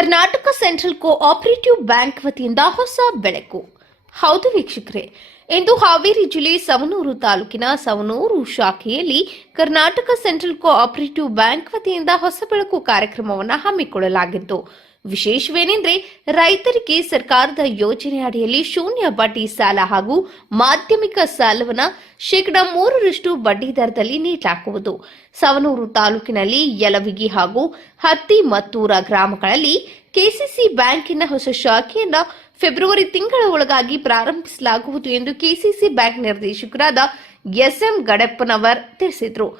Karnataka central cooperative bank ವತಿಯಿಂದ ಹೊಸ ಬೆಳಕು. ಹೌದು ವೀಕ್ಷಕರೇ, ಇಂದು ಹಾವೇರಿ ಜಿಲ್ಲೆ ಸವಣೂರು ತಾಲೂಕಿನ ಸವಣೂರು ಶಾಖೆಯಲ್ಲಿ ಕರ್ನಾಟಕ ಸೆಂಟ್ರಲ್ ಕೋಆಪರೇಟಿವ್ ಬ್ಯಾಂಕ್ ವತಿಯಿಂದ ಹೊಸ ಬೆಳಕು ಕಾರ್ಯಕ್ರಮವನ್ನು ಹಮ್ಮಿಕೊಳ್ಳಲಾಗಿತ್ತು. ವಿಶೇಷವೇನೆಂದರೆ, ರೈತರಿಗೆ ಸರ್ಕಾರದ ಯೋಜನೆ ಅಡಿಯಲ್ಲಿ ಶೂನ್ಯ ಬಡ್ಡಿ ಸಾಲ ಹಾಗೂ ಮಾಧ್ಯಮಿಕ ಸಾಲವನ್ನು 3% ಬಡ್ಡಿ ದರದಲ್ಲಿ ನೀಡಲಾಗುವುದು. ಸವಣೂರು ತಾಲೂಕಿನಲ್ಲಿ ಯಲವಿಗಿ ಹಾಗೂ ಹತ್ತಿಮತ್ತೂರ ಗ್ರಾಮಗಳಲ್ಲಿ ಕೆಸಿಸಿ ಬ್ಯಾಂಕಿನ ಹೊಸ ಶಾಖೆಯನ್ನು ಫೆಬ್ರವರಿ ತಿಂಗಳ ಒಳಗಾಗಿ ಪ್ರಾರಂಭಿಸಲಾಗುವುದು ಎಂದು ಕೆಸಿಸಿ ಬ್ಯಾಂಕ್ ನಿರ್ದೇಶಕರಾದ ಎಸ್ಎಂ ಗಡಪ್ಪನವರ್ ತಿಳಿಸಿದರು.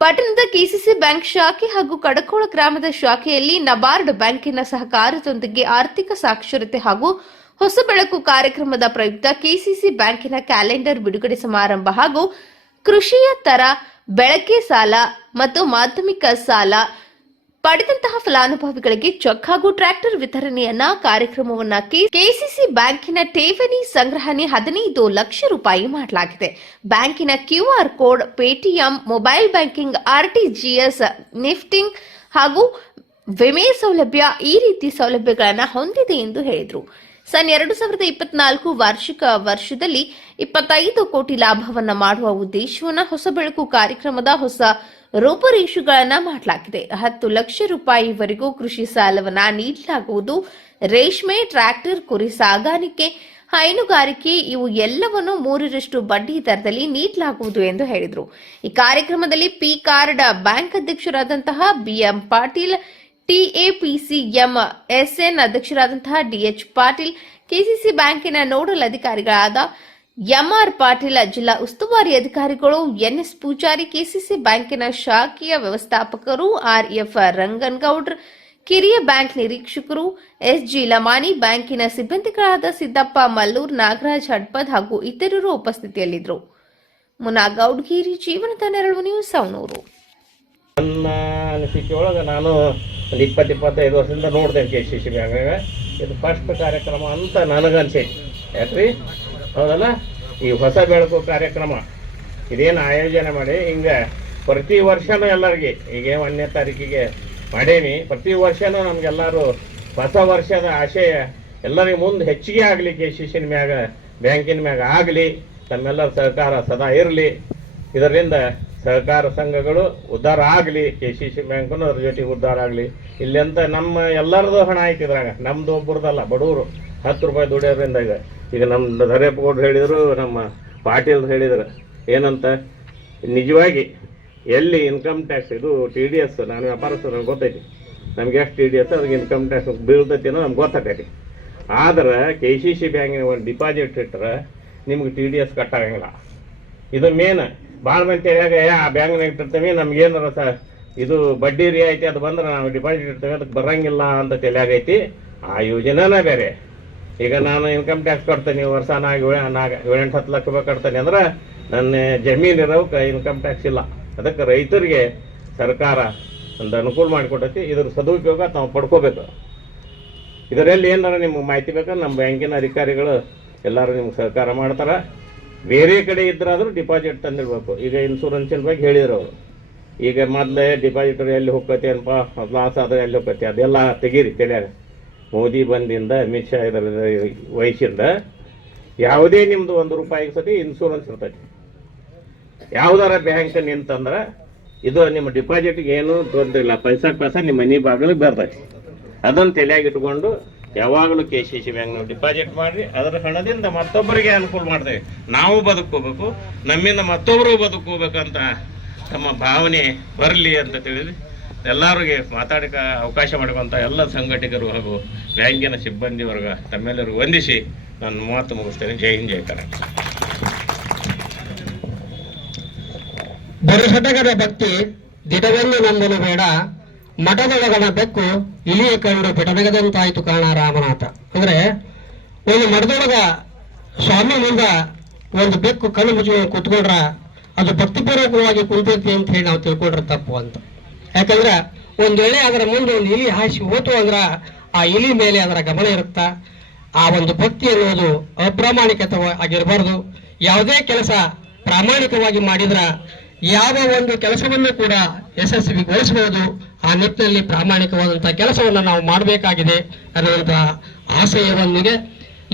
ಪಟ್ಟಣದ ಕೆಸಿಸಿ ಬ್ಯಾಂಕ್ ಶಾಖೆ ಹಾಗೂ ಕಡಕೋಳ ಗ್ರಾಮದ ಶಾಖೆಯಲ್ಲಿ ನಬಾರ್ಡ್ ಬ್ಯಾಂಕಿನ ಸಹಕಾರದೊಂದಿಗೆ ಆರ್ಥಿಕ ಸಾಕ್ಷರತೆ ಹಾಗೂ ಹೊಸ ಬೆಳಕು ಕಾರ್ಯಕ್ರಮದ ಪ್ರಯುಕ್ತ ಕೆಸಿಸಿ ಬ್ಯಾಂಕಿನ ಕ್ಯಾಲೆಂಡರ್ ಬಿಡುಗಡೆ ಸಮಾರಂಭ ಹಾಗೂ ಕೃಷಿಯ ತರ ಬೆಳಕೆ ಸಾಲ ಮತ್ತು ಮಾಧ್ಯಮಿಕ ಸಾಲ ಪಡೆದಂತಹ ಫಲಾನುಭವಿಗಳಿಗೆ ಚೆಕ್ ಹಾಗೂ ಟ್ರ್ಯಾಕ್ಟರ್ ವಿತರಣೆಯನ್ನ ಕಾರ್ಯಕ್ರಮವನ್ನ ಕೆಸಿಸಿ ಬ್ಯಾಂಕಿನ ಠೇವಣಿ ಸಂಗ್ರಹಣೆ 15 ಲಕ್ಷ ರೂಪಾಯಿ ಮಾಡಲಾಗಿದೆ. ಬ್ಯಾಂಕಿನ QR code, Paytm, mobile banking, RTGS, ನಿಫ್ಟಿಂಗ್ ಹಾಗೂ ವಿಮೆ ಸೌಲಭ್ಯ ಈ ರೀತಿ ಸೌಲಭ್ಯಗಳನ್ನು ಹೊಂದಿದೆ ಎಂದು ಹೇಳಿದರು. ಸನ್ 2024 ವಾರ್ಷಿಕ ವರ್ಷದಲ್ಲಿ 25 ಕೋಟಿ ಲಾಭವನ್ನ ಮಾಡುವ ಉದ್ದೇಶವನ್ನು ಹೊಸ ಬೆಳಕು ಕಾರ್ಯಕ್ರಮದ ಹೊಸ ರೂಪುರೇಷೆಗಳನ್ನು ಮಾಡಲಾಗಿದೆ. 10 ಲಕ್ಷ ರೂಪಾಯಿವರೆಗೂ ಕೃಷಿ ಸಾಲವನ್ನ ನೀಡಲಾಗುವುದು. ರೇಷ್ಮೆ, ಟ್ರ್ಯಾಕ್ಟರ್, ಕುರಿ ಸಾಗಾಣಿಕೆ, ಹೈನುಗಾರಿಕೆ ಇವು ಎಲ್ಲವನ್ನು 3% ಬಡ್ಡಿ ದರದಲ್ಲಿ ನೀಡಲಾಗುವುದು ಎಂದು ಹೇಳಿದರು. ಈ ಕಾರ್ಯಕ್ರಮದಲ್ಲಿ ಪಿ ಕಾರ್ಡ್ ಬ್ಯಾಂಕ್ ಅಧ್ಯಕ್ಷರಾದಂತಹ ಬಿಎಂ ಪಾಟೀಲ್, TAPCM SN ಅಧ್ಯಕ್ಷರಾದಂತಹ DH ಪಾಟೀಲ್, ಕೆಸಿಸಿ ಬ್ಯಾಂಕಿನ ನೋಡಲ್ ಅಧಿಕಾರಿಗಳಾದ MR ಪಾಟೀಲ್, ಜಿಲ್ಲಾ ಉಸ್ತುವಾರಿ ಅಧಿಕಾರಿಗಳು NS ಪೂಜಾರಿ, ಕೆಸಿಸಿ ಬ್ಯಾಂಕಿನ ಶಾಖೆಯ ವ್ಯವಸ್ಥಾಪಕರು RF ರಂಗನಗೌಡ್ರ, ಕಿರಿಯ ಬ್ಯಾಂಕ್ ನಿರೀಕ್ಷಕರು SG ಲಮಾನಿ, ಬ್ಯಾಂಕಿನ ಸಿಬ್ಬಂದಿಗಳಾದ ಸಿದ್ದಪ್ಪ ಮಲ್ಲೂರ್, ನಾಗರಾಜ್ ಹಡ್ಪದ್ ಹಾಗೂ ಇತರರು ಉಪಸ್ಥಿತಿಯಲ್ಲಿದ್ದರು. ಮುನಾ ಗೌಡ್ಗಿರಿ, ಜೀವನದ ನೆರಳು ನ್ಯೂಸ್, ಸವಣೂರು. ನನ್ನ ಅನಿಸಿಕೆ ಒಳಗೆ ನಾನು ಒಂದು 20-25 ವರ್ಷದಿಂದ ನೋಡ್ತೇನೆ ಕೆಸಿಸಿ ಬ್ಯಾಂಕ್ನಾಗ. ಇದು ಫಸ್ಟ್ ಕಾರ್ಯಕ್ರಮ ಅಂತ ನನಗನ್ಸೈತಿ. ಯಾಕ್ರಿ ಹೌದಲ್ಲ, ಈ ಹೊಸ ಬೆಳಕು ಕಾರ್ಯಕ್ರಮ ಇದೇನು ಆಯೋಜನೆ ಮಾಡಿ ಹಿಂಗೆ ಪ್ರತಿ ವರ್ಷನೂ ಎಲ್ಲರಿಗೆ ಈಗ 1ನೇ ತಾರೀಕಿಗೆ ಮಾಡೇನಿ. ಪ್ರತಿ ವರ್ಷನೂ ನಮಗೆಲ್ಲರೂ ಹೊಸ ವರ್ಷದ ಆಶಯ ಎಲ್ಲರಿಗೂ ಮುಂದೆ ಹೆಚ್ಚಿಗೆ ಆಗಲಿ, ಕೆಸಿಸಿನ ಮ್ಯಾಗ ಬ್ಯಾಂಕಿನ ಮ್ಯಾಗ ಆಗಲಿ, ತಮ್ಮೆಲ್ಲರ ಸಹಕಾರ ಸದಾ ಇರಲಿ. ಇದರಿಂದ ಸಹಕಾರ ಸಂಘಗಳು ಉದ್ಧಾರ ಆಗಲಿ, ಕೆಸಿಸಿ ಬ್ಯಾಂಕನ್ನು ಅದ್ರ ಜೊತೆಗೆ ಉದ್ಧಾರ ಆಗಲಿ. ಇಲ್ಲಿಂತ ನಮ್ಮ ಎಲ್ಲರದು ಹಣ ಆಯ್ತಿದ್ರಾಗ, ನಮ್ದು ಒಬ್ಬರದಲ್ಲ, ಬಡವರು 10 ರೂಪಾಯಿ ದುಡಿಯೋದ್ರಿಂದ. ಈಗ ನಮ್ಮ ಧರೇಪಗೌಡ್ರು ಹೇಳಿದರು, ನಮ್ಮ ಪಾಟೀಲ್ ಹೇಳಿದ್ರು ಏನಂತ, ನಿಜವಾಗಿ ಎಲ್ಲಿ ಇನ್ಕಮ್ ಟ್ಯಾಕ್ಸ್ ಇದು TDS, ನಾನು ವ್ಯಾಪಾರಸ್ಥರು ನನಗೆ ಗೊತ್ತೈತಿ, ನಮ್ಗೆ ಎಷ್ಟು TDS ಅದಕ್ಕೆ ಇನ್ಕಮ್ ಟ್ಯಾಕ್ಸ್ ಬೀಳ್ತೈತಿ ಅನ್ನೋ ನಮ್ಗೆ ಗೊತ್ತಾಗೈತಿ. ಆದ್ರೆ ಕೆಸಿಸಿ ಬ್ಯಾಂಕಿನ ಒಂದು ಡಿಪಾಸಿಟ್ ಇಟ್ಟರೆ ನಿಮ್ಗೆ TDS ಕಟ್ಟಾಗಂಗಿಲ್ಲ. ಇದು ಮೇನ್. ಭಾಳ ಮಂದಿ ತಿಳಿಯಾಗ ಆ ಬ್ಯಾಂಕ್ನಾಗ ಇಟ್ಟಿರ್ತೀವಿ, ನಮ್ಗೇನಾರ ಇದು ಬಡ್ಡಿ ರಿಯಾಯಿತಿ ಅದು ಬಂದ್ರೆ ನಾವು ಡಿಪಾಸಿಟ್ ಇಡ್ತೇವೆ, ಅದಕ್ಕೆ ಬರಂಗಿಲ್ಲ ಅಂತ ತಿಳಿಯಾಗೈತಿ. ಆ ಯೋಜನೆನೇ ಬೇರೆ. ಈಗ ನಾನು ಇನ್ಕಮ್ ಟ್ಯಾಕ್ಸ್ ಕಟ್ತೇನೆ, ವರ್ಷ 7-8 ಲಕ್ಷ ರೂಪಾಯಿ ಕಟ್ತೇನೆ ಅಂದ್ರೆ ನನ್ನ ಜಮೀನು ಇರೋಕೆ ಇನ್ಕಮ್ ಟ್ಯಾಕ್ಸ್ ಇಲ್ಲ. ಅದಕ್ಕೆ ರೈತರಿಗೆ ಸರ್ಕಾರ ಒಂದು ಅನುಕೂಲ ಮಾಡಿಕೊಟ್ಟೈತಿ. ಇದ್ರ ಸದುಪಯೋಗ ತಾವು ಪಡ್ಕೋಬೇಕು. ಇದರಲ್ಲಿ ಏನಾರ ನಿಮ್ಗೆ ಮಾಹಿತಿ ಬೇಕಾದ್ರೆ ನಮ್ಮ ಬ್ಯಾಂಕಿನ ಅಧಿಕಾರಿಗಳು ಎಲ್ಲರೂ ನಿಮ್ಗೆ ಸಹಕಾರ ಮಾಡ್ತಾರೆ. ಬೇರೆ ಕಡೆ ಇದ್ರಾದ್ರೂ ಡಿಪಾಸಿಟ್ ತಂದಿರ್ಬೇಕು. ಈಗ ಇನ್ಶೂರೆನ್ಸಿನ ಬಗ್ಗೆ ಹೇಳಿದ್ರು ಅವರು. ಈಗ ಮೊದಲೇ ಡಿಪಾಸಿಟರ್ ಎಲ್ಲಿ ಹೋಗ್ತೈತಿ ಅನ್ಪ, ಲಾಸ್ ಆದರೆ ಎಲ್ಲಿ ಹೋಗ್ತೈತಿ ಅದೆಲ್ಲ ತೆಗೀರಿ ತಲೆಯಾಗ. ಮೋದಿ ಬಂದಿಂದ, ಅಮಿತ್ ಶಾ ಇದರ ವಯಸ್ಸಿಂದ ಯಾವುದೇ ನಿಮ್ಮದು 1 ರೂಪಾಯಿಗೆ ಸತಿ ಇನ್ಶೂರೆನ್ಸ್ ಇರ್ತೈತಿ. ಯಾವುದಾರ ಬ್ಯಾಂಕ್ ನಿಂತಂದ್ರೆ ಇದು ನಿಮ್ಮ ಡಿಪಾಸಿಟ್ಗೆ ಏನೂ ತೊಂದರೆ ಇಲ್ಲ, ಪೈಸಾ ನಿಮ್ಮ ಮನೆ ಬಾಗಿಲಿಗೆ ಬರ್ತೈತಿ. ಅದನ್ನು ತಲೆಯಾಗಿ ಇಟ್ಕೊಂಡು ಯಾವಾಗಲೂ ಕೆಸಿಸಿ ಬ್ಯಾಂಕ್ನ ಡಿಪಾಸಿಟ್ ಮಾಡಿರಿ. ಅದರ ಹಣದಿಂದ ಮತ್ತೊಬ್ಬರಿಗೆ ಅನುಕೂಲ ಮಾಡ್ತೇವೆ. ನಾವು ಬದುಕೋಬೇಕು, ನಮ್ಮಿಂದ ಮತ್ತೊಬ್ಬರು ಬದುಕೋಬೇಕಂತ ನಮ್ಮ ಭಾವನೆ ಬರಲಿ ಅಂತ ತಿಳಿದು ಎಲ್ಲರಿಗೆ ಮಾತಾಡಕ್ಕೆ ಅವಕಾಶ ಮಾಡಿಕೊಂತ ಎಲ್ಲ ಸಂಘಟಕರು ಹಾಗೂ ಬ್ಯಾಂಕಿನ ಸಿಬ್ಬಂದಿ ವರ್ಗ ತಮ್ಮೆಲ್ಲರಿಗೂ ವಂದಿಸಿ ನಾನು ಮಾತು ಮುಗಿಸ್ತೇನೆ. ಜೈ ಹಿಂದ್, ಜೈ ಕರ್ನಾಟಕ. ಬರಸಟಗದ ಭಕ್ತಿ ದಿಟವೆಂದು ನಂಬಲು ಬೇಡ, ಮಠದೊಳಗಣ ಬೆಕ್ಕು ಇಲಿಯ ಕಂಡು ಬೆಟಬೆಗದಂತಾಯ್ತು ಕಾರಣ ರಾಮನಾಥ. ಅಂದ್ರೆ ಒಂದು ಮಠದೊಳಗ ಸ್ವಾಮಿ ಮುಂದ ಒಂದು ಬೆಕ್ಕು ಕಣ್ಣು ಮುಚ್ಚಿಕೊಂಡು ಕೂತ್ಕೊಂಡ್ರ ಅದು ಭಕ್ತಿಪೂರ್ವಕವಾಗಿ ಕುಂತೈತಿ ಅಂತ ಹೇಳಿ ನಾವು ತಿಳ್ಕೊಂಡ್ರೆ ತಪ್ಪು ಅಂತ. ಯಾಕಂದ್ರೆ ಒಂದ್ ವೇಳೆ ಅದರ ಮುಂದೆ ಒಂದು ಇಲಿ ಹಾಸಿ ಹೋತು ಅಂದ್ರ ಆ ಇಲಿ ಮೇಲೆ ಅದರ ಗಮನ ಇರುತ್ತ. ಆ ಒಂದು ಭಕ್ತಿ ಅನ್ನೋದು ಅಪ್ರಾಮಾಣಿಕತೆ ಆಗಿರಬಾರ್ದು. ಯಾವುದೇ ಕೆಲಸ ಪ್ರಾಮಾಣಿಕವಾಗಿ ಮಾಡಿದ್ರ ಯಾವ ಒಂದು ಕೆಲಸವನ್ನು ಕೂಡ ಯಶಸ್ವಿಗೊಳಿಸಬಹುದು. ಆ ನಿಟ್ಟಿನಲ್ಲಿ ಪ್ರಾಮಾಣಿಕವಾದಂತಹ ಕೆಲಸವನ್ನು ನಾವು ಮಾಡಬೇಕಾಗಿದೆ ಅನ್ನುವಂಥ ಆಶಯವೊಂದಿಗೆ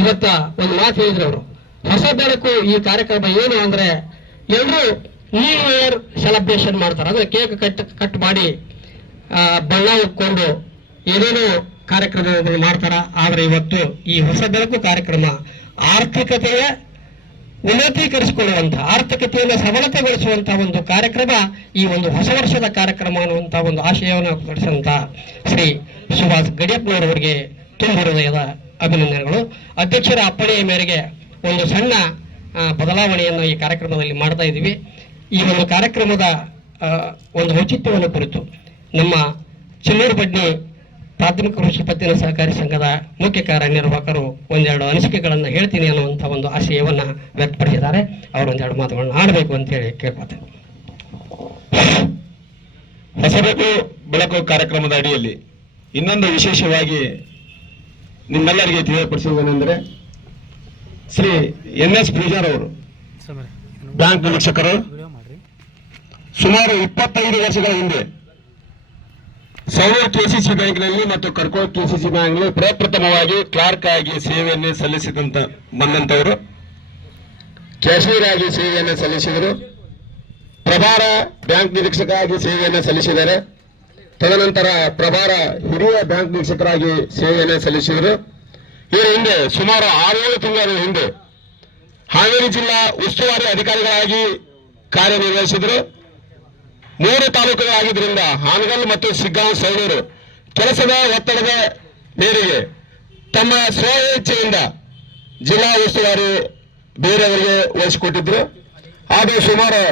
ಇವತ್ತ ಒಂದು ಮಾತು ಹೇಳಿದ್ರು ಅವರು. ಹೊಸ ಬೆಳಕು ಈ ಕಾರ್ಯಕ್ರಮ ಏನು ಅಂದ್ರೆ ಎಲ್ಲರೂ ನ್ಯೂ ಇಯರ್ ಸೆಲೆಬ್ರೇಷನ್ ಮಾಡ್ತಾರೆ, ಅಂದ್ರೆ ಕೇಕ್ ಕಟ್ ಮಾಡಿ ಬಣ್ಣ ಉಟ್ಕೊಂಡು ಏನೇನೋ ಕಾರ್ಯಕ್ರಮವನ್ನು ಮಾಡ್ತಾರ. ಆದ್ರೆ ಇವತ್ತು ಈ ಹೊಸ ಬೆಳಕು ಕಾರ್ಯಕ್ರಮ ಆರ್ಥಿಕತೆಯ ಉನ್ನತೀಕರಿಸಿಕೊಳ್ಳುವಂತ, ಆರ್ಥಿಕತೆಯನ್ನು ಸಬಲತೆಗೊಳಿಸುವಂತಹ ಒಂದು ಕಾರ್ಯಕ್ರಮ, ಈ ಒಂದು ಹೊಸ ವರ್ಷದ ಕಾರ್ಯಕ್ರಮ ಅನ್ನುವಂತಹ ಒಂದು ಆಶಯವನ್ನು ಪಡಿಸುವಂತ ಶ್ರೀ ಸುಭಾಷ್ ಗಡಿಯಪ್ಪನವರವರಿಗೆ ತುಂಬ ಹೃದಯದ ಅಭಿನಂದನೆಗಳು. ಅಧ್ಯಕ್ಷರ ಅಪ್ಪಣೆಯ ಮೇರೆಗೆ ಒಂದು ಸಣ್ಣ ಬದಲಾವಣೆಯನ್ನು ಈ ಕಾರ್ಯಕ್ರಮದಲ್ಲಿ ಮಾಡ್ತಾ ಇದ್ದೀವಿ. ಈ ಒಂದು ಕಾರ್ಯಕ್ರಮದ ಒಂದು ಔಚಿತ್ಯವನ್ನು ಕುರಿತು ನಮ್ಮ ಚಿಲ್ಲೂರು ಬಡ್ನಿ ಪ್ರಾಥಮಿಕ ಕೃಷಿ ಪತ್ತಿನ ಸಹಕಾರಿ ಸಂಘದ ಮುಖ್ಯ ಕಾರ್ಯನಿರ್ವಾಹಕರು ಒಂದೆರಡು ಅನಿಸಿಕೆಗಳನ್ನು ಹೇಳ್ತೀನಿ ಅನ್ನುವಂಥ ಒಂದು ಆಶಯವನ್ನು ವ್ಯಕ್ತಪಡಿಸಿದ್ದಾರೆ. ಅವರು ಒಂದೆರಡು ಮಾತುಗಳನ್ನು ಆಡಬೇಕು ಅಂತೇಳಿ ಕೇಳ್ಕೊತೇನೆ. ಹೊಸಬೆಳಕು ಬೆಳಕು ಕಾರ್ಯಕ್ರಮದ ಅಡಿಯಲ್ಲಿ ಇನ್ನೊಂದು ವಿಶೇಷವಾಗಿ ನಿಮ್ಮೆಲ್ಲರಿಗೆ ತಿಳಿಯಪಡಿಸುವುದೇನೆಂದರೆ, ಶ್ರೀ NS ಪೂಜಾರ್ ಅವರು ಬ್ಯಾಂಕ್ ನಿರೀಕ್ಷಕರು ಸುಮಾರು 25 ವರ್ಷಗಳ ಹಿಂದೆ ಸೌರ KCC ಬ್ಯಾಂಕ್ನಲ್ಲಿ ಮತ್ತು ಕರ್ಕೋಳ KCC ಬ್ಯಾಂಕ್ನಲ್ಲಿ ಪ್ರಪ್ರಥಮವಾಗಿ ಕ್ಲಾರ್ಕ್ ಆಗಿ ಸೇವೆಯನ್ನು ಸಲ್ಲಿಸಿದಂತ ಬಂದಂತವರು, ಕ್ಯಾಶಿಯರ್ ಆಗಿ ಸೇವೆಯನ್ನು ಸಲ್ಲಿಸಿದರು, ಪ್ರಭಾರ ಬ್ಯಾಂಕ್ ನಿರೀಕ್ಷಕ ಆಗಿ ಸೇವೆಯನ್ನು ಸಲ್ಲಿಸಿದ್ದಾರೆ. ತದನಂತರ ಪ್ರಭಾರ ಹಿರಿಯ ಬ್ಯಾಂಕ್ ನಿರೀಕ್ಷಕರಾಗಿ ಸೇವೆಯನ್ನು ಸಲ್ಲಿಸಿದರು. ಇದರ ಹಿಂದೆ ಸುಮಾರು 6-7 ತಿಂಗಳ ಹಿಂದೆ ಹಾವೇರಿ ಜಿಲ್ಲಾ ಉಸ್ತುವಾರಿ ಅಧಿಕಾರಿಗಳಾಗಿ ಕಾರ್ಯನಿರ್ವಹಿಸಿದರು. 3 ತಾಲೂಕುಗಳಾಗಿದ್ದರಿಂದ ಹಾನಗಲ್ ಮತ್ತು ಸಿಗ್ಗಾಂವ್ ಸೌಳೂರು ಕೆಲಸದ ಒತ್ತಡದ ಮೇರೆಗೆ ತಮ್ಮ ಸ್ವ ಇಚ್ಛೆಯಿಂದ ಜಿಲ್ಲಾ ಉಸ್ತುವಾರಿ ಬೇರೆಯವರಿಗೆ ವಹಿಸಿಕೊಟ್ಟಿದ್ರು. ಆದರೆ ಸುಮಾರು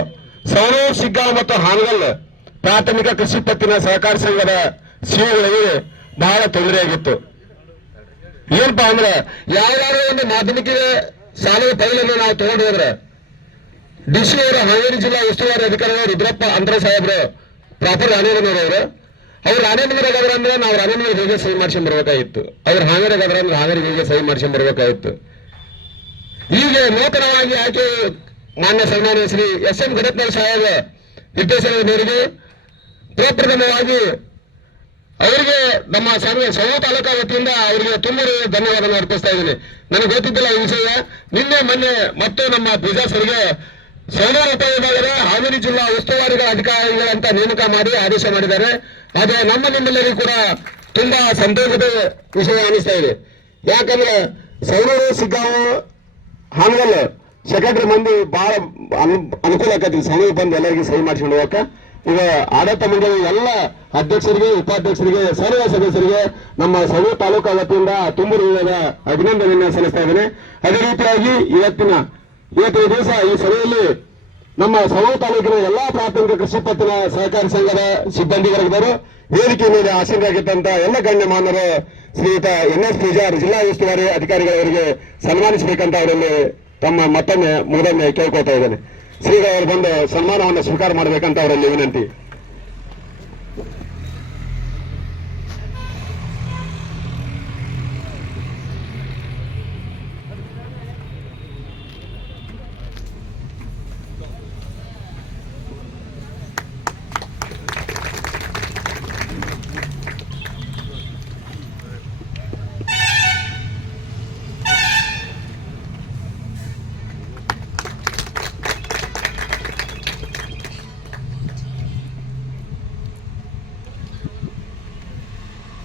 ಸೌಳೂರು, ಸಿಗ್ಗಾಂವ್ ಮತ್ತು ಹಾನಗಲ್ ಪ್ರಾಥಮಿಕ ಕೃಷಿ ಪತ್ತಿನ ಸಹಕಾರಿ ಸಂಘದ ಸಿಒಗಳಿಗೆ ಬಹಳ ತೊಂದರೆಯಾಗಿತ್ತು. ಏನಪ್ಪಾ ಅಂದ್ರೆ ಯಾವ್ದಾದ್ರು ಒಂದು ಮಾಧ್ಯಮಿಕ ಸಾಲದ ಫೈಲನ್ನು ನಾವು ತಗೊಂಡು ಹೋದ್ರೆ DC ಅವರ ಹಾವೇರಿ ಜಿಲ್ಲಾ ಉಸ್ತುವಾರಿ ಅಧಿಕಾರಿಗಳು ರುದ್ರಪ್ಪ ಅಂತರ ಸಾಹೇಬ್ರು ಪ್ರಾಪರ್ ರಾಣೇಬೆನ್ನೂರವರು, ಅವ್ರು ರಾಣೇಬೆನ್ನೂರಾಗದ್ರ ಅಂದ್ರೆ ನಾವು ರಾಣೇಬೆನ್ನೂರು ಹೇಗೆ ಸಹಿ ಮಾಡ್ಸ್ಕೊಂಡ್ ಬರ್ಬೇಕಾಗಿತ್ತು, ಅವ್ರು ಹಾವೇರಿಗಾದ್ರ ಅಂದ್ರೆ ಹಾವೇರಿ ಹೇಗೆ ಸಹಿ ಮಾಡ್ಸ್ಕೊಂಡ್ ಬರ್ಬೇಕಾಗಿತ್ತು. ಈಗ ನೂತನವಾಗಿ ಆಯ್ಕೆ ಮಾನ್ಯ ಸನ್ಮಾನ್ಯ ಶ್ರೀ SM ಗಡತ್ನರ್ ಸಾಹೇಬ ನಿರ್ದೇಶನದ ಮೇರೆಗೆ ಪ್ರಪ್ರಥಮವಾಗಿ ಅವರಿಗೆ ನಮ್ಮ ಸೌ ತಾಲೂಕಾ ವತಿಯಿಂದ ಅವರಿಗೆ ತುಂಬ ಧನ್ಯವಾದ ಅರ್ಪಿಸ್ತಾ ಇದ್ದೀನಿ. ನನಗೆ ಗೊತ್ತಿದ್ದಿಲ್ಲ ಈ ವಿಷಯ. ನಿನ್ನೆ ಮೊನ್ನೆ ಮತ್ತು ನಮ್ಮ ಪೂಜಾಸರಿಗೆ 1,000 ರೂಪಾಯಿ ವಿಭಾಗದ ಹಾವೇರಿ ಜಿಲ್ಲಾ ಉಸ್ತುವಾರಿಗಳ ಅಧಿಕಾರಿಗಳಂತ ನೇಮಕ ಮಾಡಿ ಆದೇಶ ಮಾಡಿದ್ದಾರೆ. ಆದರೆ ನಿಮ್ಮೆಲ್ಲರಿಗೂ ಕೂಡ ತುಂಬಾ ಸಂತೋಷದ ವಿಷಯ ಅನಿಸ್ತಾ ಇದೆ. ಯಾಕಂದ್ರೆ ಸೌಳೂರು, ಸಿಗ್ಗಾಂವ್, ಹಾನಗಲ್ ಸೆಕ್ರೆಟರಿ ಮಂದಿ ಬಹಳ ಅನುಕೂಲ ಆಕತಿ ಸಮಯ ಬಂದು ಎಲ್ಲರಿಗೂ ಸಹಿ ಮಾಡಿಸ್ಕೊಂಡು ಹೋಗಕ್ಕ. ಈಗ ಆಡಳಿತ ಮಂಡಳಿ ಎಲ್ಲ ಅಧ್ಯಕ್ಷರಿಗೆ, ಉಪಾಧ್ಯಕ್ಷರಿಗೆ, ಸರ್ವ ಸದಸ್ಯರಿಗೆ ನಮ್ಮ ಸೌಳೂರು ತಾಲೂಕಾ ವತಿಯಿಂದ ತುಂಬ ಹೃದಯದ ಅಭಿನಂದನೆಯನ್ನು ಸಲ್ಲಿಸ್ತಾ ಇದ್ದೇನೆ. ಅದೇ ರೀತಿಯಾಗಿ ಇವತ್ತಿನ ದಿವಸ ಈ ಸಭೆಯಲ್ಲಿ ನಮ್ಮ ಸೌಳೂರು ತಾಲೂಕಿನ ಎಲ್ಲಾ ಪ್ರಾಥಮಿಕ ಕೃಷಿ ಪತ್ತಿನ ಸಹಕಾರಿ ಸಂಘದ ಸಿಬ್ಬಂದಿಗಳಿದ್ದರು. ವೇದಿಕೆ ಮೇಲೆ ಆಸೀನರಾಗಿದ್ದಂತ ಎಲ್ಲ ಗಣ್ಯಮಾನ್ಯರು ಶ್ರೀಯುತ NS ಪೂಜಾರ್ ಜಿಲ್ಲಾ ಉಸ್ತುವಾರಿ ಅಧಿಕಾರಿಗಳವರಿಗೆ ಸನ್ಮಾನಿಸಬೇಕಂತ ಅವರಲ್ಲಿ ಮತ್ತೊಮ್ಮೆ ಕೇಳ್ಕೊಳ್ತಾ ಇದ್ದೇನೆ. ಶ್ರೀಗಳವರು ಬಂದು ಸನ್ಮಾನವನ್ನು ಸ್ವೀಕಾರ ಮಾಡಬೇಕಂತ ಅವರಲ್ಲಿ ವಿನಂತಿ.